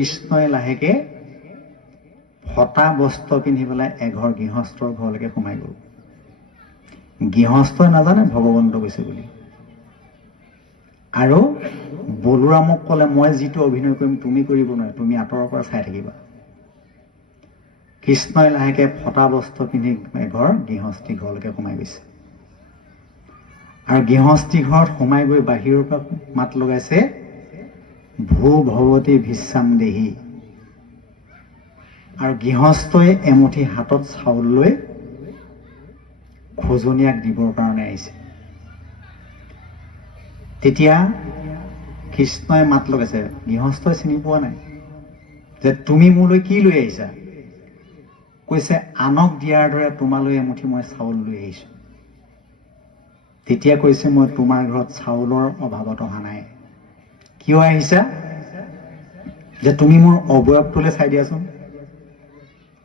কৃষ্ণই লাহেকে ফটা বস্ত্ৰ পিন্ধি পেলাই এঘৰ গৃহস্থৰ ঘৰলৈকে সোমাই গ'ল। গৃহস্থই নাজানে ভগৱন্ত গৈছে বুলি। আৰু বলোৰামক ক'লে, মই যিটো অভিনয় কৰিম তুমি কৰিব নোৱাৰা, তুমি আঁতৰৰ পৰা চাই থাকিবা। কৃষ্ণই লাহেকে ফটা বস্ত্ৰ পিন্ধি এঘৰ গৃহস্থী ঘৰলৈকে সোমাই গৈছে। আৰু গৃহস্থী ঘৰত সোমাই গৈ বাহিৰৰ পৰা মাত লগাইছে, ভূ ভৱতী ভিশ্ৰাম দেহি। আৰু গৃহস্থই এমুঠি হাতত চাউল লৈ খোজনীয়াক দিবৰ কাৰণে আহিছে। তেতিয়া কৃষ্ণই মাত লগাইছে, গৃহস্থই চিনি পোৱা নাই যে তুমি মোলৈ কি লৈ আহিছা। কৈছে, আনক দিয়াৰ দৰে তোমালৈ এমুঠি মই চাউল লৈ আহিছো। তেতিয়া কৈছে, মই তোমাৰ ঘৰত চাউলৰ অভাৱত অহা নাই। কিয় আহিছা? যে তুমি মোৰ অৱয়ৱটোলৈ চাই দিয়াচোন,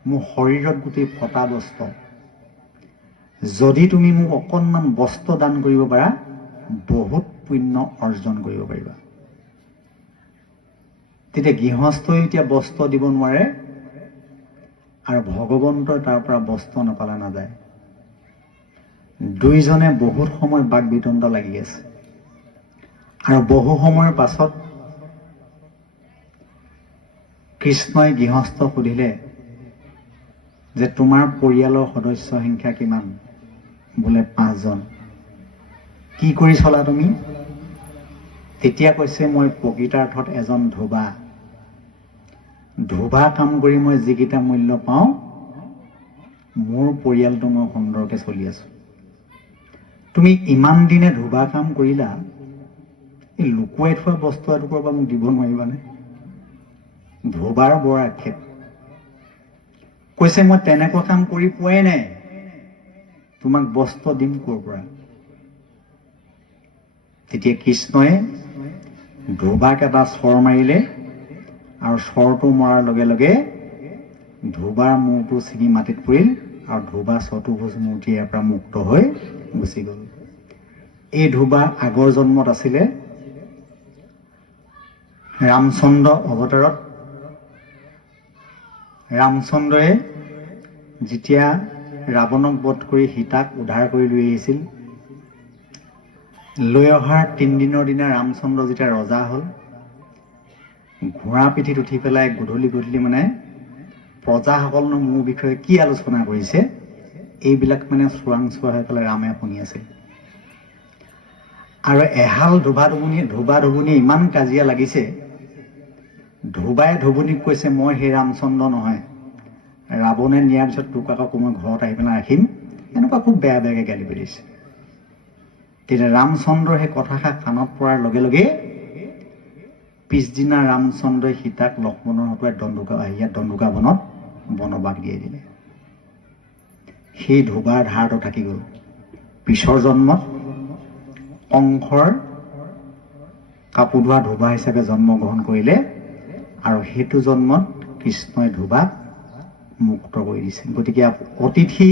মোৰ শৰীৰত গোটেই ফটা বস্ত্ৰ। যদি তুমি মোক অকণমান বস্ত্ৰ দান কৰিব পাৰা, বহুত পুণ্য অৰ্জন কৰিব পাৰিবা। তেতিয়া গৃহস্থই এতিয়া বস্ত্ৰ দিব নোৱাৰে, আৰু ভগৱন্তই তাৰ পৰা বস্ত্ৰ নাপালে নাযায়। দুইজনে বহুত সময় বাক বিতণ্ড লাগি আছে। আৰু বহু সময়ৰ পাছত কৃষ্ণই গৃহস্থক সুধিলে যে তোমাৰ পৰিয়ালৰ সদস্য সংখ্যা কিমান? বোলে 5 জন। কি কৰি চলা তুমি? তেতিয়া কৈছে, মই প্ৰকৃতাৰ্থত এজন ধোবা। ধোবা কাম কৰি মই যিকেইটা মূল্য পাওঁ, মোৰ পৰিয়ালটো মই সুন্দৰকৈ চলি আছো। তুমি ইমান দিনে ধোবা কাম কৰিলা, এই লুকুৱাই থোৱা বস্তু এটুকুৰৰ পৰা মোক দিব নোৱাৰিবানে? ধোবাৰ বৰ আক্ষেপ। কৈছে, মই তেনেকুৱা কাম কৰি পোৱাই নাই, তোমাক বস্ত্ৰ দিম ক'ৰ পৰা? তেতিয়া কৃষ্ণই ধোবাক এটা চৰ মাৰিলে, আৰু চৰটো মৰাৰ লগে লগে ধোবাৰ মূৰটো ছিঙি মাটিত পৰিল, আৰু ধোবা চতুৰ্ভুজ মূৰ্তি ইয়াৰ পৰা মুক্ত হৈ গুচি গ'ল। এই ধোবা আগৰ জন্মত আছিলে ৰামচন্দ্ৰ অৱতাৰত। ৰামচন্দ্ৰই যেতিয়া ৰাৱণক বধ কৰি সীতাক উদ্ধাৰ কৰি লৈ আহিছিল, লৈ অহাৰ 3 দিনৰ দিনা ৰামচন্দ্ৰ যেতিয়া ৰজা হ'ল, ঘোঁৰা পিঠিত উঠি পেলাই গধূলি গধূলি মানে প্ৰজাসকলৰ মোৰ বিষয়ে কি আলোচনা কৰিছে, এইবিলাক মানে চোৰাংচোৱা হৈ পেলাই ৰামে শুনি আছিল। আৰু এহাল ধোবা ধুবুনীয়ে ইমান কাজিয়া লাগিছে, ধোবাই ধুবুনীক কৈছে, মই সেই ৰামচন্দ্ৰ নহয়, ৰাৱণে নিয়াৰ পিছত তোক আকৌ মই ঘৰত আহি পেলাই ৰাখিম। এনেকুৱা খুব বেয়া বেয়াকৈ গালি পাৰিছে। তেতিয়া ৰামচন্দ্ৰৰ সেই কথাষাৰ কাণত পৰাৰ লগে লগে পিছদিনা ৰামচন্দ্ৰই সীতাক লক্ষ্মণৰ হতুৱাই দণ্ডুকা বনত বনবাস দিয়াই দিলে। সেই ধোবাৰ ধাৰটো থাকি গ'ল। পিছৰ জন্মত কংসৰ কাপোৰ ধোৱা ধোবা হিচাপে জন্মগ্ৰহণ কৰিলে, আৰু সেইটো জন্মত কৃষ্ণই ধোবাক মুক্ত কৰি দিছে। গতিকে অতিথি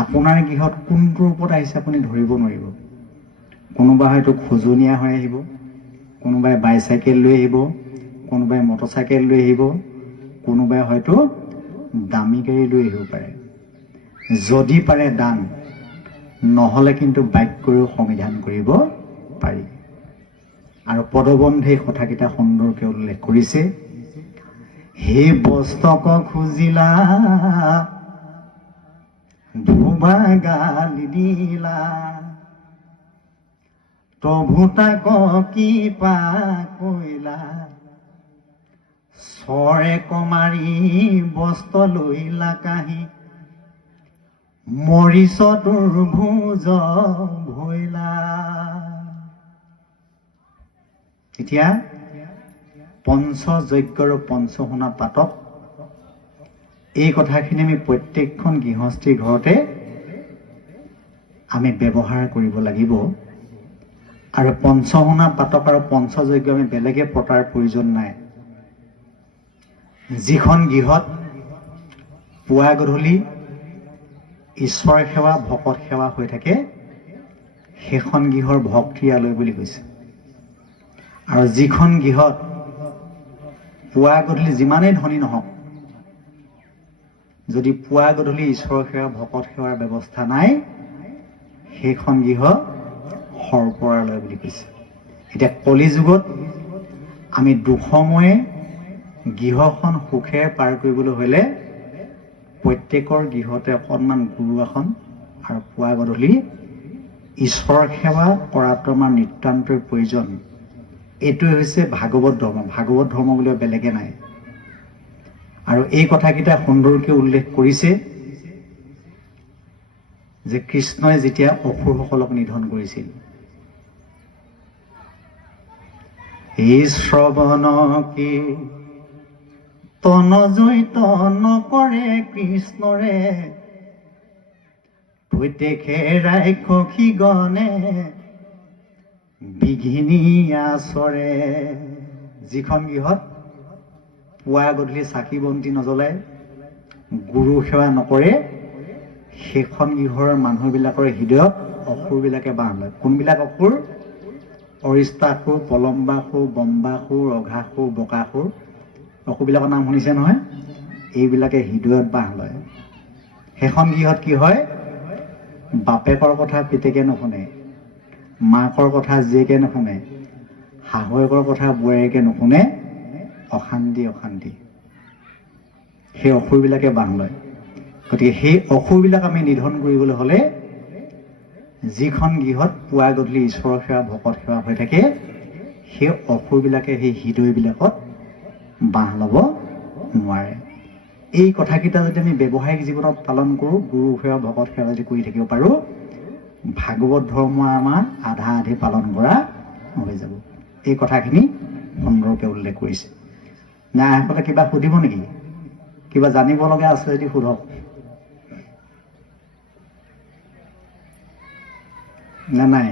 আপোনাৰ গৃহত কোনটো ৰূপত আহিছে আপুনি ধৰিব নোৱাৰিব। কোনোবা হয়তো খোজনীয়া হৈ আহিব, কোনোবাই বাইচাইকেল লৈ আহিব, কোনোবাই মটৰচাইকেল লৈ আহিব, কোনোবাই হয়তো দামী গাড়ী লৈ আহিব পাৰে। যদি পাৰে দান, নহ'লে কিন্তু বাক্যৰেও সংবিধান কৰিব পাৰি। আৰু পদবন্ধে কথাকেইটা সুন্দৰকৈ উল্লেখ কৰিছে। হে বস্তক খুজিলা, ধোবা গালি দিলা, প্ৰভু তাক কি পা কইলা, চৰে কমাৰি বস্ত্ৰ লৈলা কাহি, মৰিছ তোৰ ভোজ ভৈলা। এতিয়া পঞ্চযজ্ঞ আৰু পঞ্চসোণা পাতক এই কথাখিনি আমি প্ৰত্যেকখন গৃহস্থীৰ ঘৰতে আমি ব্যৱহাৰ কৰিব লাগিব। আৰু পঞ্চসোণা পাতক আৰু পঞ্চযজ্ঞ আমি বেলেগে পতাৰ প্ৰয়োজন নাই। যিখন গৃহত পুৱা গধূলি ঈশ্বৰ সেৱা ভকত সেৱা হৈ থাকে, সেইখন গৃহৰ ভক্তিয়ালয় বুলি কৈছে। আৰু যিখন গৃহত পুৱা গধূলি যিমানেই ধনী নহওক, যদি পুৱা গধূলি ঈশ্বৰ সেৱা ভকত সেৱাৰ ব্যৱস্থা নাই, সেইখন গৃহ সৰ্পৰালয় বুলি কৈছে। এতিয়া কলিযুগত আমি দুসময়ে গৃহখন সুখেৰে পাৰ কৰিবলৈ হ'লে প্ৰত্যেকৰ গৃহতে অকণমান গুৰু আসন আৰু পুৱা গধূলি ঈশ্বৰ সেৱা কৰাটো আমাৰ নিতান্তই প্ৰয়োজন। এইটোৱে হৈছে ভাগৱত ধৰ্ম। ভাগৱত ধৰ্ম বুলিও বেলেগে নাই। আৰু এই কথাকেইটা সুন্দৰকৈ উল্লেখ কৰিছে যে কৃষ্ণই যেতিয়া অসুৰসকলক নিধন কৰিছিল, এই শ্ৰৱণ কীৰ্তন জৈত নকৰে কৃষ্ণৰে, প্ৰত্যেকে ৰাক্ষসী গণে বিঘিনি আচৰে। যিখন গৃহত পুৱা গধূলি চাকি বন্তি নজ্বলাই গুৰু সেৱা নকৰে, সেইখন গৃহৰ মানুহবিলাকৰ হৃদয়ত অসুৰবিলাকে বাঁহ লয়। কোনবিলাক অসুৰ? অৰিষ্টাসুৰ, প্ৰলম্বাসুৰ, বম্বাসুৰ, অঘাসুৰ, বকাসুৰ। অসুৰবিলাকৰ নাম শুনিছে নহয়? এইবিলাকে হৃদয়ত বাঁহ লয়। সেইখন গৃহত কি হয়? বাপেকৰ কথা পিতেকে নুশুনে, মাকৰ কথা জীয়েকে নুশুনে, শাহুৱেকৰ কথা বোৱাৰীয়েকে নুশুনে, অশান্তি অশান্তি। সেই অসুৰবিলাকে বাঁহ লয়। গতিকে সেই অসুৰবিলাক আমি নিধন কৰিবলৈ হ'লে যিখন গৃহত পুৱা গধূলি ঈশ্বৰৰ সেৱা ভকত সেৱা হৈ থাকে, সেই অসুৰবিলাকে সেই হৃদয়বিলাকত বাঁহ ল'ব নোৱাৰে। এই কথাকেইটা যদি আমি ব্যৱহাৰিক জীৱনত পালন কৰোঁ, গুৰু সেৱা ভকত সেৱা যদি কৰি থাকিব পাৰোঁ, ভাগৱত ধৰ্ম আমাৰ আধা আধি পালন কৰা হৈ যাব। এই কথাখিনি সুন্দৰকৈ উল্লেখ কৰিছে। ন্যায়সকলে কিবা সুধিব নেকি? কিবা জানিব লগা আছে যদি সোধক। না নাই?